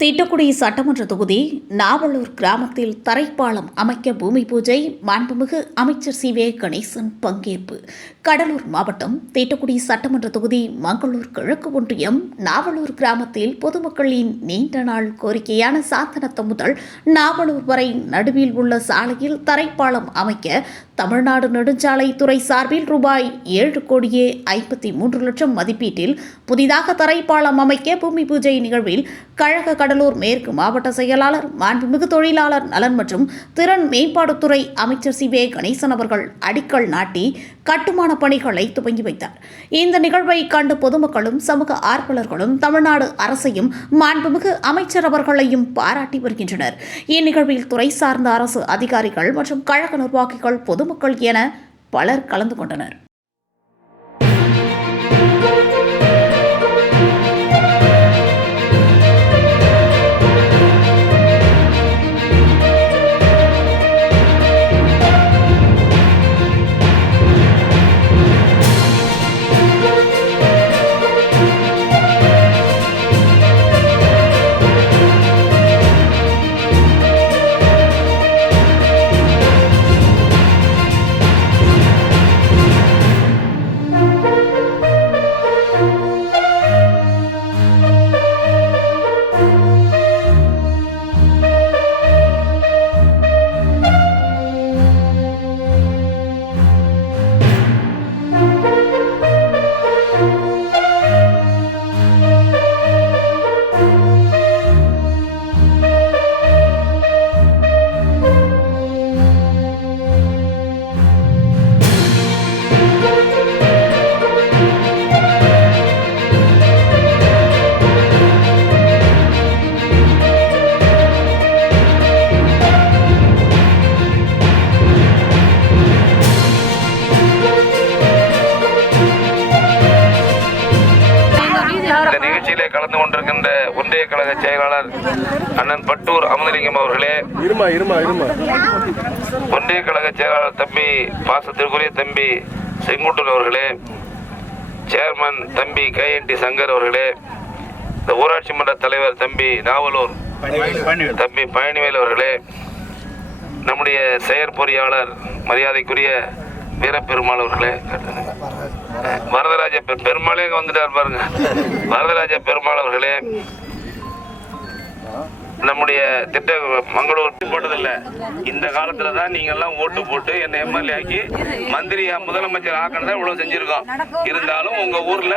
திட்டக்குடி சட்டமன்ற தொகுதி நாவலூர் கிராமத்தில் தரைப்பாலம் அமைக்க பூமி பூஜை மாண்புமிகு அமைச்சர் சி.வே. கணேசன் பங்கேற்பு. கடலூர் மாவட்டம் திட்டக்குடி சட்டமன்ற தொகுதி மங்களூர் கிழக்கு ஒன்றியம் நாவலூர் கிராமத்தில் பொதுமக்களின் நீண்ட நாள் கோரிக்கையான சாத்தனத்தம் முதல் நாவலூர் வரை நடுவில் உள்ள சாலையில் தரைப்பாலம் அமைக்க தமிழ்நாடு நெடுஞ்சாலைத்துறை சார்பில் ரூபாய் 7,53,00,000 மதிப்பீட்டில் புதிதாக தரைப்பாலம் அமைக்க பூமி பூஜை நிகழ்வில் கழக கடலூர் மேற்கு மாவட்ட செயலாளர் மாண்புமிகு தொழிலாளர் நலன் மற்றும் திறன் மேம்பாட்டுத்துறை அமைச்சர் சி.வே. கணேசன் அவர்கள் அடிக்கல் நாட்டி கட்டுமான பணிகளை துவங்கி வைத்தார். இந்த நிகழ்வை கண்டு பொதுமக்களும் சமூக ஆர்வலர்களும் தமிழ்நாடு அரசையும் மாண்புமிகு அமைச்சர் அவர்களையும் பாராட்டி வருகின்றனர். இந்நிகழ்வில் துறை சார்ந்த அரசு அதிகாரிகள் மற்றும் கழக நிர்வாகிகள் பொதுமக்கள் என பலர் கலந்து கொண்டனர். கலந்து கொண்டிருக்கின்ற ஒன்றிய கழக செயலாளர் அண்ணன் பட்டூர் அமுதலிங்கம் அவர்களே, ஒன்றிய கழக செயலாளர் தம்பி பாசத்திற்குரிய தம்பி செங்குட்டூர் அவர்களே, சேர்மன் தம்பி KNT சங்கர் அவர்களே, இந்த ஊராட்சி மன்ற தலைவர் தம்பி நாவலூர் தம்பி பழனிவேல் அவர்களே, நம்முடைய செயற்பொறியாளர் மரியாதைக்குரிய வீரப்பெருமாள் அவர்களே, வரதராஜ பெருமாளே வந்துட்டார் பாருங்க, வரதராஜ பெருமாள் அவர்களே, நம்முடைய திட்ட மங்களூர் போட்டதில்லை. இந்த காலத்துல தான் நீங்க எல்லாம் ஓட்டு போட்டு என்ன MLA ஆக்கி மந்திரியா முதலமைச்சர் ஆக்கணும் இவ்வளவு செஞ்சிருக்கோம். இருந்தாலும் உங்க ஊர்ல